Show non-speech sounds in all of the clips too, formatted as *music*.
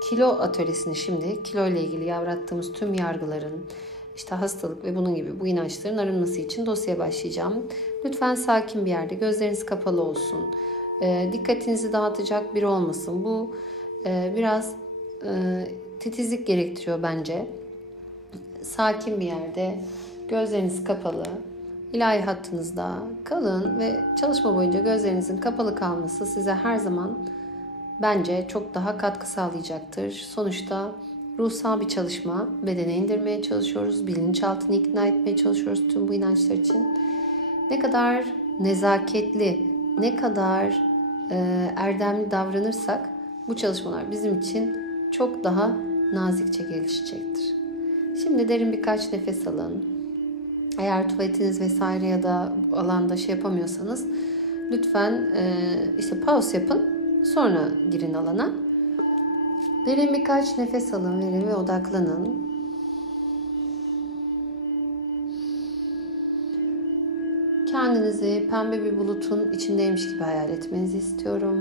kilo atölyesini şimdi kilo ile ilgili yavrattığımız tüm yargıların işte hastalık ve bunun gibi bu inançların arınması için dosyaya başlayacağım. Lütfen sakin bir yerde gözleriniz kapalı olsun. E, dikkatinizi dağıtacak biri olmasın. Bu e, biraz e, titizlik gerektiriyor bence. Sakin bir yerde gözleriniz kapalı ilahi hattınızda kalın ve çalışma boyunca gözlerinizin kapalı kalması size her zaman bence çok daha katkı sağlayacaktır. Sonuçta ruhsal bir çalışma, bedene indirmeye çalışıyoruz, bilinçaltını ikna etmeye çalışıyoruz tüm bu inançlar için. Ne kadar nezaketli, ne kadar e, erdemli davranırsak bu çalışmalar bizim için çok daha nazikçe gelişecektir. Şimdi derin birkaç nefes alın. Eğer tuvaletiniz vesaire ya da alanda şey yapamıyorsanız lütfen e, işte pause yapın. Sonra girin alana. Derin birkaç nefes alın, verin ve odaklanın. Kendinizi pembe bir bulutun içindeymiş gibi hayal etmenizi istiyorum.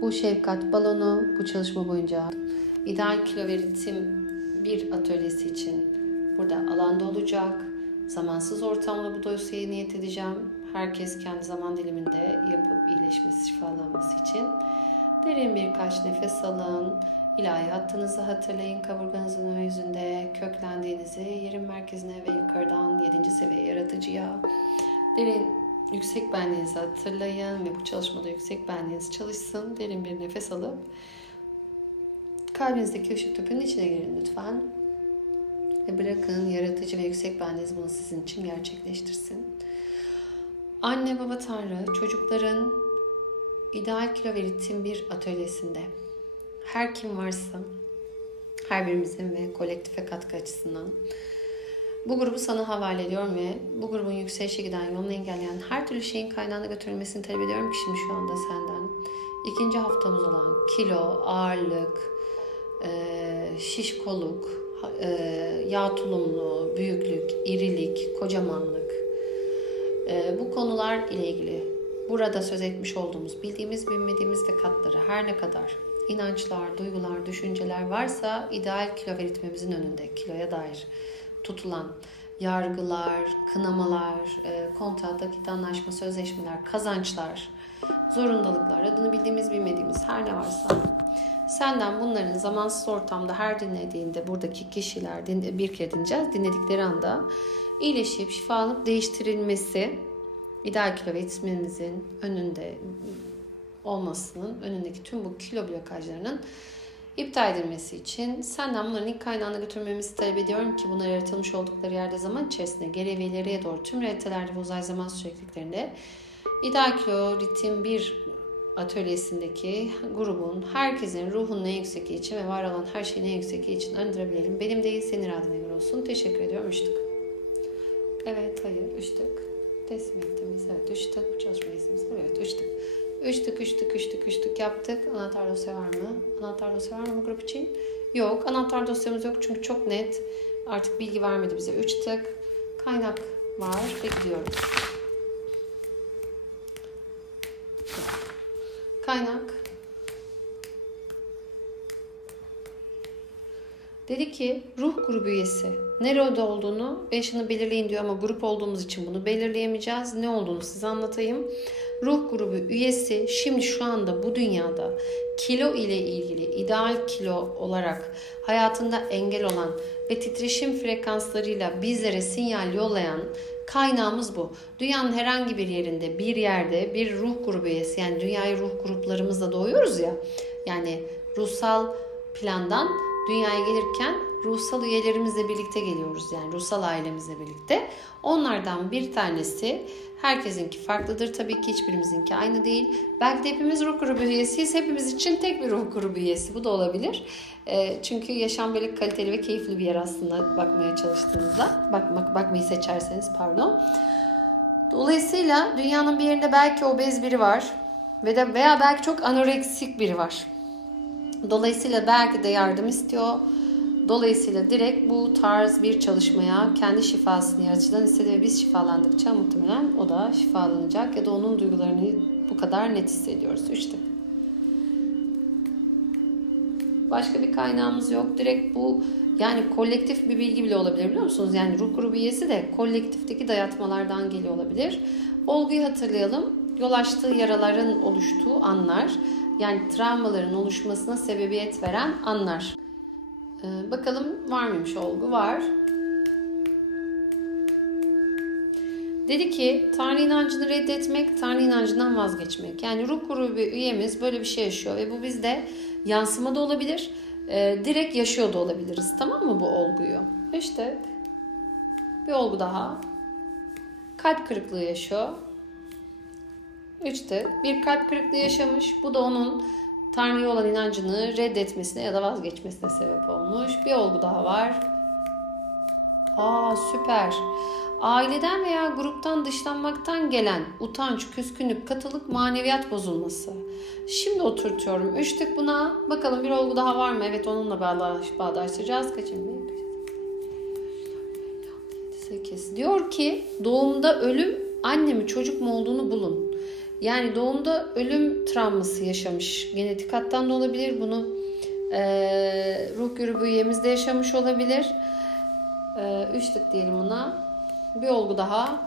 Bu şefkat balonu bu çalışma boyunca ideal kilo ve ritim bir atölyesi için burada alanda olacak. Zamansız ortamda bu dosyayı niyet edeceğim. Herkes kendi zaman diliminde yapıp iyileşmesi, şifalanması için. Derin birkaç nefes alın. İlahi hattınızı hatırlayın. Kaburganızın ön yüzünde köklendiğinizi yerin merkezine ve yukarıdan 7. seviye yaratıcıya. Derin yüksek benliğinizi hatırlayın ve bu çalışmada yüksek benliğiniz çalışsın. Derin bir nefes alıp kalbinizdeki ışık tüpünün içine girin lütfen. Ve bırakın yaratıcı ve yüksek benliğiniz bunu sizin için gerçekleştirsin. Anne baba tanrı çocukların ideal kilo ve ritim bir atölyesinde her kim varsa her birimizin ve kolektife katkı açısından bu grubu sana havale ediyorum ve bu grubun yükselişe giden yolunu engelleyen her türlü şeyin kaynağına götürülmesini talep ediyorum ki şimdi şu anda senden. İkinci haftamız olan kilo, ağırlık, şişkoluk, e, yağ tulumlu, büyüklük, irilik, kocamanlık e, bu konular ile ilgili burada söz etmiş olduğumuz, bildiğimiz, bilmediğimiz ve katları her ne kadar inançlar, duygular, düşünceler varsa ideal kilo ve ritmimizin önünde kiloya dair tutulan yargılar, kınamalar, e, kontrat, dakit anlaşma, sözleşmeler, kazançlar, zorundalıklar, adını bildiğimiz bilmediğimiz her ne varsa Senden bunların zamansız ortamda her dinlediğinde buradaki kişiler bir kere dinleyeceğiz. Dinledikleri anda iyileşip şifalanıp değiştirilmesi ideal kilo ve önünde olmasının önündeki tüm bu kilo blokajlarının iptal edilmesi için senden bunların ilk kaynağına götürmemizi talep ediyorum ki bunlar yaratılmış oldukları yerde zaman içerisinde geri ve ileriye doğru tüm realitelerde ve uzay zaman sürekliliklerinde ideal kilo ritim bir atölyesindeki grubun herkesin ruhunun en yükseği için ve var olan her şeyin en yükseği için öndürebilelim. Benim değil senin iradene göre olsun. Teşekkür ediyorum. Üçtük. Evet, hayır. Üçtük. Teslim ettiğimiz. Evet, üçtük. Bu çalışma iznimiz. Evet, üçtük. Üçtük, üçtük, üçtük, üçtük yaptık. Anahtar dosya var mı? Anahtar dosya var mı grup için? Yok. Anahtar dosyamız yok çünkü çok net. Artık bilgi vermedi bize. Üç tık. Kaynak var ve gidiyoruz. Kaynak. Dedi ki ruh grubu üyesi. Nerede olduğunu ve yaşını belirleyin diyor ama grup olduğumuz için bunu belirleyemeyeceğiz. Ne olduğunu size anlatayım. Ruh grubu üyesi şimdi şu anda bu dünyada kilo ile ilgili ideal kilo olarak hayatında engel olan ve titreşim frekanslarıyla bizlere sinyal yollayan Kaynağımız bu. Dünyanın herhangi bir yerinde, bir yerde bir ruh grubu üyesi yani dünyayı ruh gruplarımızla doğuyoruz ya. Yani ruhsal plandan dünyaya gelirken ruhsal üyelerimizle birlikte geliyoruz. Yani ruhsal ailemizle birlikte. Onlardan bir tanesi herkesinki farklıdır. Tabii ki hiçbirimizinki aynı değil. Belki de hepimiz ruh grubu üyesiyiz. Hepimiz için tek bir ruh grubu üyesi. Bu da olabilir. E, çünkü yaşam böyle kaliteli ve keyifli bir yer aslında bakmaya çalıştığınızda. Bakmak, bakmayı seçerseniz pardon. Dolayısıyla dünyanın bir yerinde belki obez biri var ve de veya belki çok anoreksik biri var. Dolayısıyla belki de yardım istiyor. Dolayısıyla direkt bu tarz bir çalışmaya kendi şifasını yaratıcıdan istedi ve biz şifalandıkça muhtemelen o da şifalanacak ya da onun duygularını bu kadar net hissediyoruz. İşte Başka bir kaynağımız yok. Direkt bu yani kolektif bir bilgi bile olabilir biliyor musunuz? Yani ruh grubu üyesi de kolektifteki dayatmalardan geliyor olabilir. Olguyu hatırlayalım. Yol açtığı yaraların oluştuğu anlar. Yani travmaların oluşmasına sebebiyet veren anlar. Ee, bakalım var mıymış olgu? Var. Dedi ki Tanrı inancını reddetmek, Tanrı inancından vazgeçmek. Yani ruh grubu üyemiz böyle bir şey yaşıyor ve bu bizde yansıma da olabilir, e, direkt yaşıyor da olabiliriz. Tamam mı bu olguyu? İşte bir olgu daha. Kalp kırıklığı yaşıyor. İşte bir kalp kırıklığı yaşamış. Bu da onun Tanrı'ya olan inancını reddetmesine ya da vazgeçmesine sebep olmuş. Bir olgu daha var. Aa süper. Aileden veya gruptan dışlanmaktan gelen utanç, küskünlük, katılık, maneviyat bozulması. Şimdi oturtuyorum. Üç tık buna. Bakalım bir olgu daha var mı? Evet onunla bağdaş, bağdaştıracağız. Kaçın? 8. Diyor ki doğumda ölüm anne mi çocuk mu olduğunu bulun. Yani doğumda ölüm travması yaşamış. Genetik hattan da olabilir. Bunu eee ruh grubu üyemizde yaşamış olabilir. Eee üç tık diyelim buna. Bir olgu daha.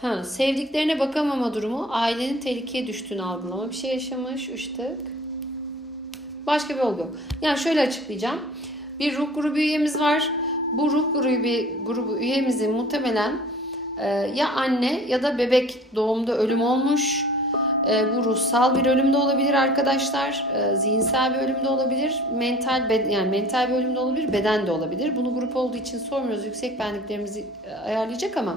Ha, sevdiklerine bakamama durumu, ailenin tehlikeye düştüğünü algılama bir şey yaşamış. Üç tık. Başka bir olgu yok. Yani şöyle açıklayacağım. Bir ruh grubu üyemiz var. Bu ruh grubu, grubu üyemizin muhtemelen e, ya anne ya da bebek doğumda ölüm olmuş. E, bu ruhsal bir ölüm de olabilir arkadaşlar. E, zihinsel bir ölüm de olabilir. Mental yani mental bir ölüm de olabilir, beden de olabilir. Bunu grup olduğu için sormuyoruz. Yüksek benliklerimizi e, ayarlayacak ama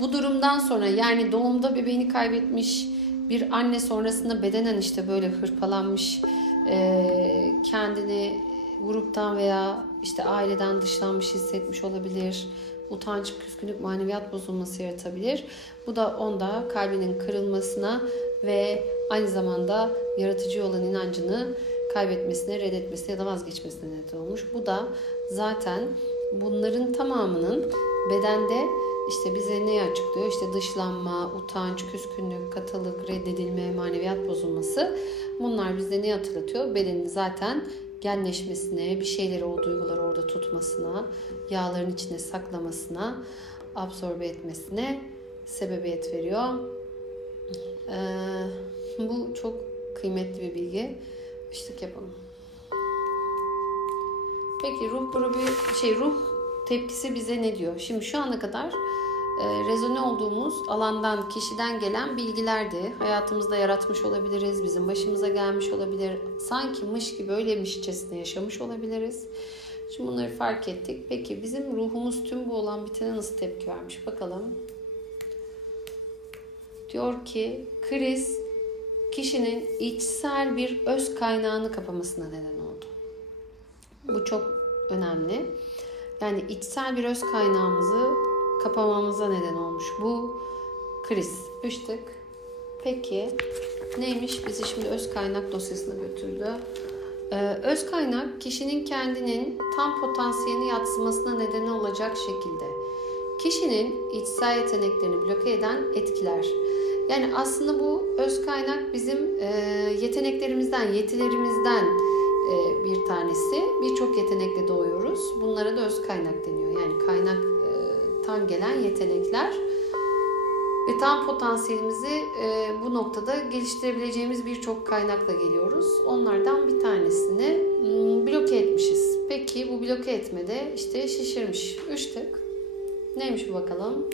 bu durumdan sonra yani doğumda bebeğini kaybetmiş bir anne sonrasında bedenen işte böyle hırpalanmış e, kendini gruptan veya işte aileden dışlanmış hissetmiş olabilir. Utanç, küskünlük, maneviyat bozulması yaratabilir. Bu da onda kalbinin kırılmasına ve aynı zamanda yaratıcı olan inancını kaybetmesine, reddetmesine ya da vazgeçmesine neden olmuş. Bu da zaten bunların tamamının bedende işte bize neyi açıklıyor? İşte dışlanma, utanç, küskünlük, katılık, reddedilme, maneviyat bozulması. Bunlar bizde ne hatırlatıyor? Bedenin zaten genleşmesine, bir şeyleri o duyguları orada tutmasına, yağların içine saklamasına, absorbe etmesine sebebiyet veriyor. Ee, bu çok kıymetli bir bilgi. İşte yapalım. Peki ruh grubu şey ruh tepkisi bize ne diyor? Şimdi şu ana kadar e, rezone olduğumuz alandan, kişiden gelen bilgilerdi. Hayatımızda yaratmış olabiliriz, bizim başımıza gelmiş olabilir. Sanki mış gibi öyleymişçesine yaşamış olabiliriz. Şimdi bunları fark ettik. Peki bizim ruhumuz tüm bu olan bitene nasıl tepki vermiş? Bakalım. Diyor ki kriz kişinin içsel bir öz kaynağını kapamasına neden oldu. Bu çok önemli. Yani içsel bir öz kaynağımızı kapamamıza neden olmuş. Bu kriz. Üç tık. Peki neymiş? Bizi şimdi öz kaynak dosyasına götürdü. Ee, öz kaynak kişinin kendinin tam potansiyelini yatsımasına neden olacak şekilde kişinin içsel yeteneklerini bloke eden etkiler. Yani aslında bu öz kaynak bizim e, yeteneklerimizden, yetilerimizden e, bir tanesi. Birçok yetenekle doğuyoruz. Bunlara da öz kaynak deniyor. Yani kaynaktan gelen yetenekler ve tam potansiyelimizi e, bu noktada geliştirebileceğimiz birçok kaynakla geliyoruz. Onlardan bir tanesini hmm, bloke etmişiz. Peki bu bloke etmede işte şişirmiş. Üç tık. Neymiş bu bakalım?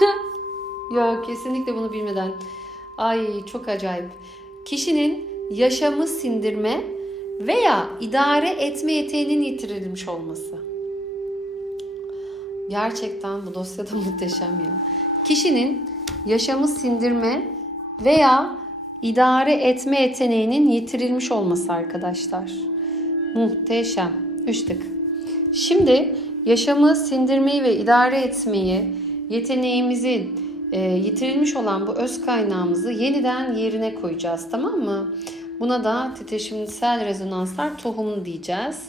*laughs* Yok kesinlikle bunu bilmeden. Ay çok acayip. Kişinin yaşamı sindirme veya idare etme yeteneğinin yitirilmiş olması. Gerçekten bu dosyada *laughs* muhteşem ya. Kişinin yaşamı sindirme veya idare etme yeteneğinin yitirilmiş olması arkadaşlar. Muhteşem. Üç tık. Şimdi yaşamı sindirmeyi ve idare etmeyi yeteneğimizin e, yitirilmiş olan bu öz kaynağımızı yeniden yerine koyacağız tamam mı? Buna da titreşimsel rezonanslar tohum diyeceğiz.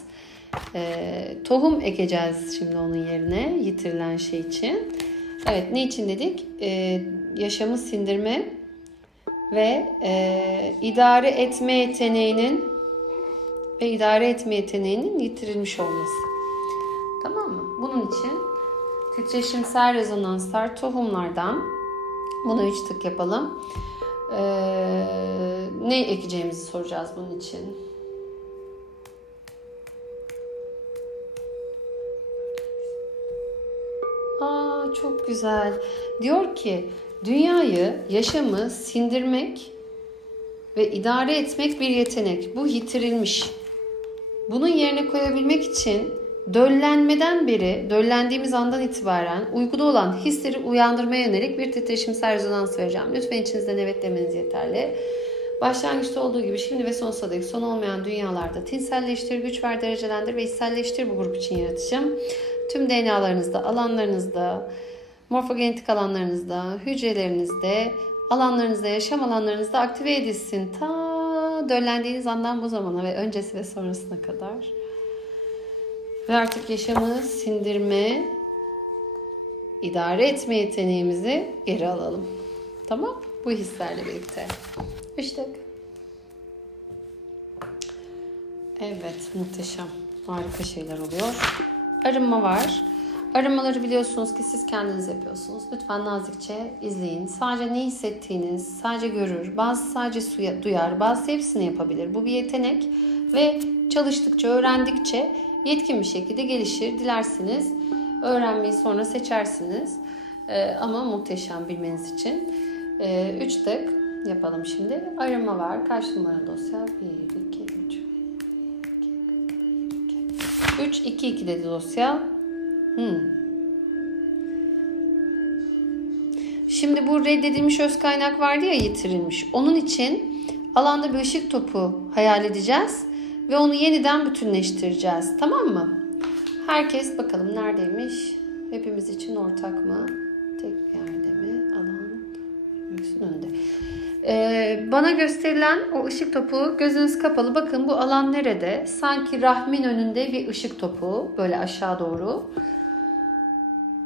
E, tohum ekeceğiz şimdi onun yerine yitirilen şey için. Evet ne için dedik? Ee, yaşamı sindirme ve e, idare etme yeteneğinin ve idare etme yeteneğinin yitirilmiş olması. Tamam mı? Bunun için titreşimsel rezonanslar tohumlardan bunu üç tık yapalım. Ee, ne ekeceğimizi soracağız bunun için. Aa çok güzel. Diyor ki dünyayı, yaşamı sindirmek ve idare etmek bir yetenek. Bu yitirilmiş. Bunun yerine koyabilmek için döllenmeden beri, döllendiğimiz andan itibaren uyguda olan hisleri uyandırmaya yönelik bir titreşimsel rezonans vereceğim. Lütfen içinizden evet demeniz yeterli. Başlangıçta olduğu gibi şimdi ve sonsuza dek son olmayan dünyalarda tinselleştir, güç ver, derecelendir ve içselleştir bu grup için yaratacağım. Tüm DNA'larınızda, alanlarınızda, morfogenetik alanlarınızda, hücrelerinizde, alanlarınızda, yaşam alanlarınızda aktive edilsin. Ta döllendiğiniz andan bu zamana ve öncesi ve sonrasına kadar. Ve artık yaşamı sindirme, idare etme yeteneğimizi geri alalım. Tamam? Bu hislerle birlikte. İşte. Evet, muhteşem. Harika şeyler oluyor. Arınma var. Arınmaları biliyorsunuz ki siz kendiniz yapıyorsunuz. Lütfen nazikçe izleyin. Sadece ne hissettiğiniz sadece görür. Bazı sadece suya, duyar. Bazı hepsini yapabilir. Bu bir yetenek ve çalıştıkça, öğrendikçe yetkin bir şekilde gelişir. Dilerseniz öğrenmeyi sonra seçersiniz. Ee, ama muhteşem bilmeniz için. Ee, üç tık yapalım şimdi. Arınma var. Kaç numaralı dosya? 1, 2, 3. 3, 2, 2 dedi dosya. Hmm. Şimdi bu reddedilmiş öz kaynak vardı ya yitirilmiş. Onun için alanda bir ışık topu hayal edeceğiz ve onu yeniden bütünleştireceğiz. Tamam mı? Herkes bakalım neredeymiş? Hepimiz için ortak mı? Hepimizin önünde. Ee, bana gösterilen o ışık topu gözünüz kapalı. Bakın bu alan nerede? Sanki rahmin önünde bir ışık topu böyle aşağı doğru.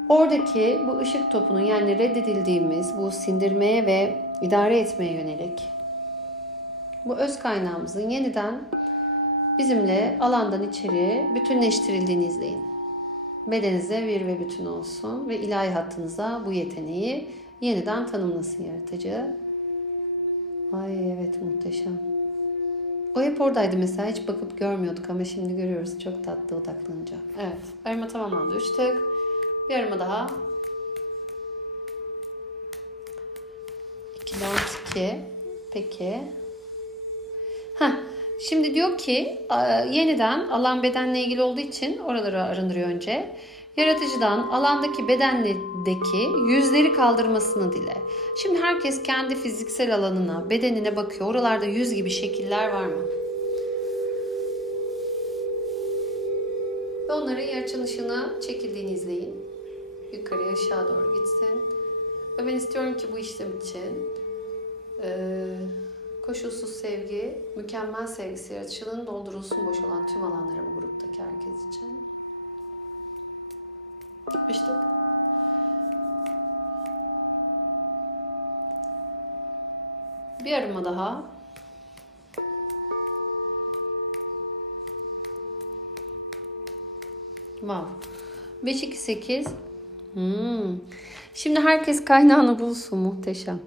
Oradaki bu ışık topunun yani reddedildiğimiz bu sindirmeye ve idare etmeye yönelik bu öz kaynağımızın yeniden bizimle alandan içeri bütünleştirildiğini izleyin. Bedeninizde bir ve bütün olsun ve ilahi hattınıza bu yeteneği yeniden tanımlasın yaratıcı. Ay evet muhteşem. O hep oradaydı mesela hiç bakıp görmüyorduk ama şimdi görüyoruz çok tatlı odaklanınca. Evet arama tamamlandı. Üç tık. Bir arama daha. 2 4 2. Peki. Heh. Şimdi diyor ki yeniden alan bedenle ilgili olduğu için oraları arındırıyor önce. Yaratıcıdan alandaki bedendeki yüzleri kaldırmasını dile. Şimdi herkes kendi fiziksel alanına, bedenine bakıyor. Oralarda yüz gibi şekiller var mı? Ve onların yarıçın ışığına çekildiğini izleyin. Yukarıya aşağı doğru gitsin. Ve ben istiyorum ki bu işlem için e, koşulsuz sevgi, mükemmel sevgisi yaratıcılığın doldurulsun boş olan tüm alanlara bu gruptaki herkes için. İşte. Bir arama daha. Wow. 5 2 8. Hmm. Şimdi herkes kaynağını bulsun muhteşem.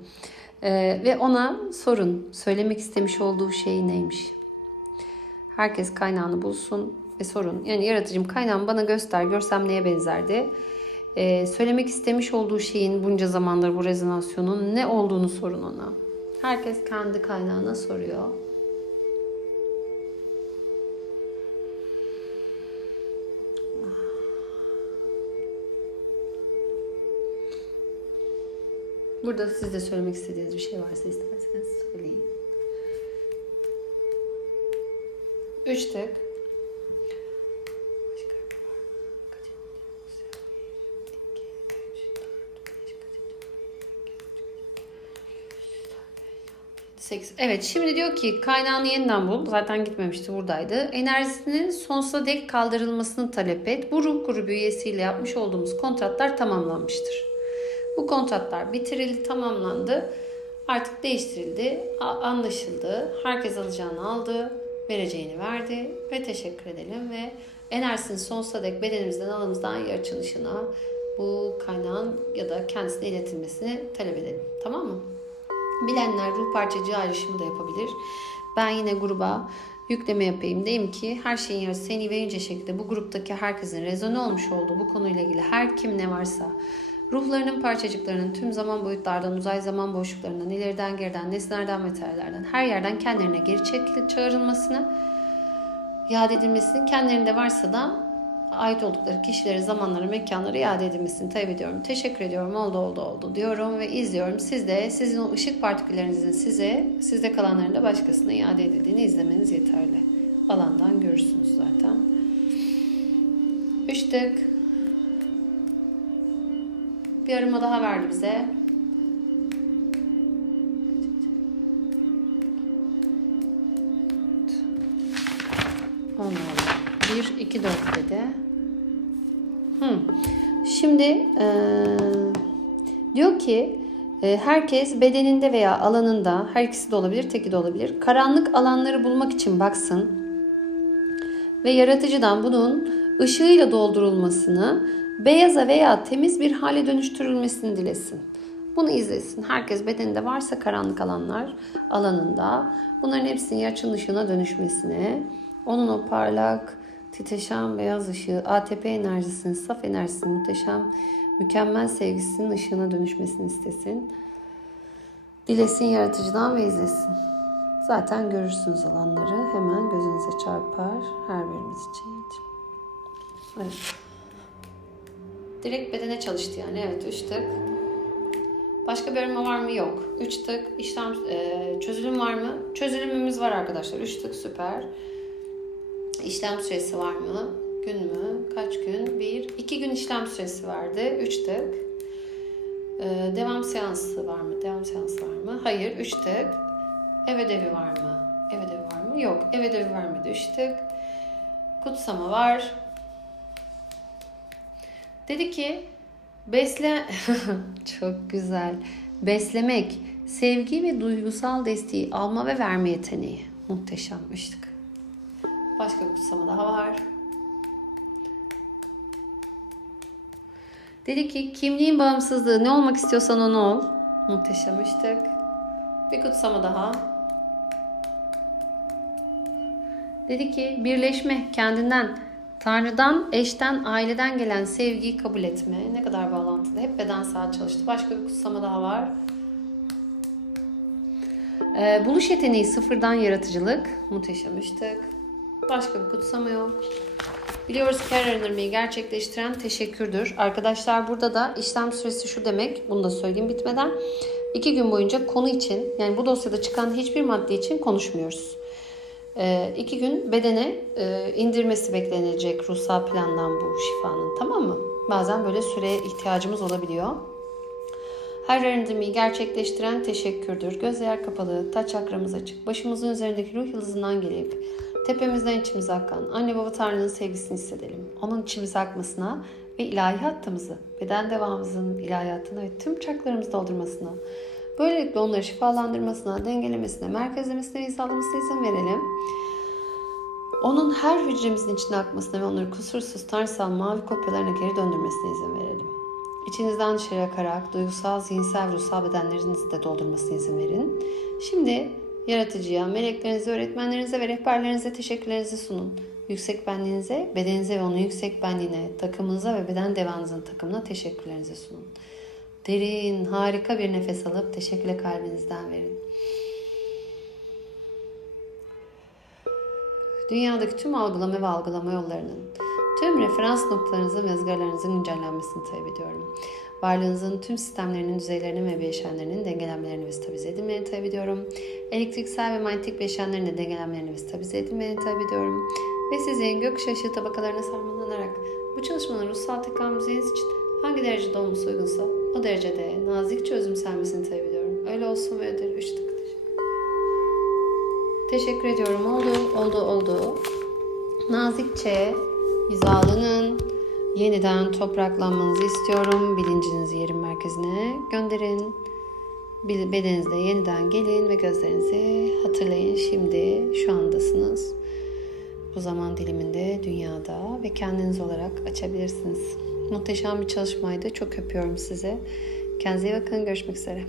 Ee, ve ona sorun. Söylemek istemiş olduğu şey neymiş? Herkes kaynağını bulsun ve sorun. Yani yaratıcım kaynağımı bana göster. Görsem neye benzerdi? Ee, söylemek istemiş olduğu şeyin bunca zamandır bu rezonasyonun ne olduğunu sorun ona. Herkes kendi kaynağına soruyor. Burada siz de söylemek istediğiniz bir şey varsa isterseniz söyleyin. Üç tık. 8. Evet şimdi diyor ki kaynağını yeniden bul. Zaten gitmemişti buradaydı. Enerjisinin sonsuza dek kaldırılmasını talep et. Bu ruh grubu üyesiyle yapmış olduğumuz kontratlar tamamlanmıştır. Bu kontratlar bitirildi, tamamlandı. Artık değiştirildi, anlaşıldı. Herkes alacağını aldı, vereceğini verdi ve teşekkür edelim ve enerjisinin sonsuza dek bedenimizden, alanımızdan yaratılışına bu kaynağın ya da kendisine iletilmesini talep edelim. Tamam mı? Bilenler ruh parçacığı ayrışımı da yapabilir. Ben yine gruba yükleme yapayım. Diyeyim ki her şeyin yarısı seni ve ince şekilde bu gruptaki herkesin rezone olmuş olduğu bu konuyla ilgili her kim ne varsa ruhlarının parçacıklarının tüm zaman boyutlardan, uzay zaman boşluklarından, ileriden geriden, nesnelerden, materyallerden her yerden kendilerine geri çekilip çağrılmasını, iade edilmesini, kendilerinde varsa da ait oldukları kişilere, zamanlara, mekanlara iade edilmesini talep ediyorum. Teşekkür ediyorum. Oldu oldu oldu diyorum ve izliyorum. Siz de sizin o ışık partiküllerinizin size, sizde kalanların da başkasına iade edildiğini izlemeniz yeterli. Alandan görürsünüz zaten. Üç tık. Bir arama daha verdi bize. 1, 2, 4 dedi. Hmm. Şimdi eee, diyor ki e, herkes bedeninde veya alanında her ikisi de olabilir, teki de olabilir. Karanlık alanları bulmak için baksın ve yaratıcıdan bunun ışığıyla doldurulmasını, beyaza veya temiz bir hale dönüştürülmesini dilesin. Bunu izlesin. Herkes bedeninde varsa karanlık alanlar alanında bunların hepsinin yarçın ışığına dönüşmesini, onun o parlak, titreşen beyaz ışığı, ATP enerjisinin, saf enerjisinin, muhteşem, mükemmel sevgisinin ışığına dönüşmesini istesin. Dilesin yaratıcıdan ve izlesin. Zaten görürsünüz alanları. Hemen gözünüze çarpar her birimiz için. Evet. Direkt bedene çalıştı yani. Evet üç tık. Başka arama var mı? Yok. Üç tık. İşlem e, çözülüm var mı? Çözülümümüz var arkadaşlar. Üç tık süper. İşlem süresi var mı? Gün mü? Kaç gün? Bir, iki gün işlem süresi vardı. Üç tık. Ee, devam seansı var mı? Devam seansı var mı? Hayır. Üç tık. Ev ödevi var mı? Ev ödevi var mı? Yok. Ev ödevi vermedi. Üç tık. Kutsama var. Dedi ki besle... *laughs* Çok güzel. Beslemek, sevgi ve duygusal desteği alma ve verme yeteneği. Muhteşem. Üç tık. Başka bir kutsama daha var. Dedi ki kimliğin bağımsızlığı ne olmak istiyorsan onu ol. Muhteşem ıştık. Bir kutsama daha. Dedi ki birleşme kendinden, Tanrı'dan, eşten, aileden gelen sevgiyi kabul etme. Ne kadar bağlantılı. Hep bedensel çalıştı. Başka bir kutsama daha var. Ee, buluş yeteneği sıfırdan yaratıcılık. Muhteşem ıştık. Başka bir kutsama yok. Biliyoruz ki her arındırmayı gerçekleştiren teşekkürdür. Arkadaşlar burada da işlem süresi şu demek. Bunu da söyleyeyim bitmeden. İki gün boyunca konu için yani bu dosyada çıkan hiçbir madde için konuşmuyoruz. Ee, iki gün bedene e, indirmesi beklenecek ruhsal plandan bu şifanın tamam mı? Bazen böyle süreye ihtiyacımız olabiliyor. Her arındırmayı gerçekleştiren teşekkürdür. Gözler kapalı, taç çakramız açık. Başımızın üzerindeki ruh yıldızından gelip tepemizden içimize akan anne baba Tanrı'nın sevgisini hissedelim. Onun içimize akmasına ve ilahi hattımızı, beden devamımızın ilahiyatına ve tüm çaklarımızı doldurmasına, böylelikle onları şifalandırmasına, dengelemesine, merkezlemesine ve sağlamasına izin verelim. Onun her hücremizin içine akmasına ve onları kusursuz tanrısal mavi kopyalarına geri döndürmesine izin verelim. İçinizden dışarı akarak duygusal, zihinsel ve ruhsal bedenlerinizi de doldurmasına izin verin. Şimdi yaratıcıya, meleklerinize, öğretmenlerinize ve rehberlerinize teşekkürlerinizi sunun. Yüksek benliğinize, bedeninize ve onun yüksek benliğine, takımınıza ve beden devanızın takımına teşekkürlerinizi sunun. Derin, harika bir nefes alıp teşekkürle kalbinizden verin. Dünyadaki tüm algılama ve algılama yollarının, tüm referans noktalarınızın ve ızgaralarınızın güncellenmesini talep ediyorum. Varlığınızın tüm sistemlerinin, düzeylerinin ve bileşenlerinin dengelenmelerini ve stabilize edilmelerini talep ediyorum. Elektriksel ve manyetik bileşenlerin de dengelenmelerini ve stabilize edilmelerini talep ediyorum. Ve sizin gökkuşağı tabakalarına sarmalanarak bu çalışmanın ruhsal tekamülünüz için hangi derecede olması uygunsa o derecede nazikçe özümsenmesini talep ediyorum. Öyle olsun ve öder. Üç tık. Teşekkür ediyorum. Oldu, oldu, oldu. Nazikçe hizalanın. Yeniden topraklanmanızı istiyorum. Bilincinizi yerin merkezine gönderin. Bedeninizde yeniden gelin ve gözlerinizi hatırlayın. Şimdi şu andasınız. Bu zaman diliminde dünyada ve kendiniz olarak açabilirsiniz. Muhteşem bir çalışmaydı. Çok öpüyorum size. Kendinize iyi bakın. Görüşmek üzere.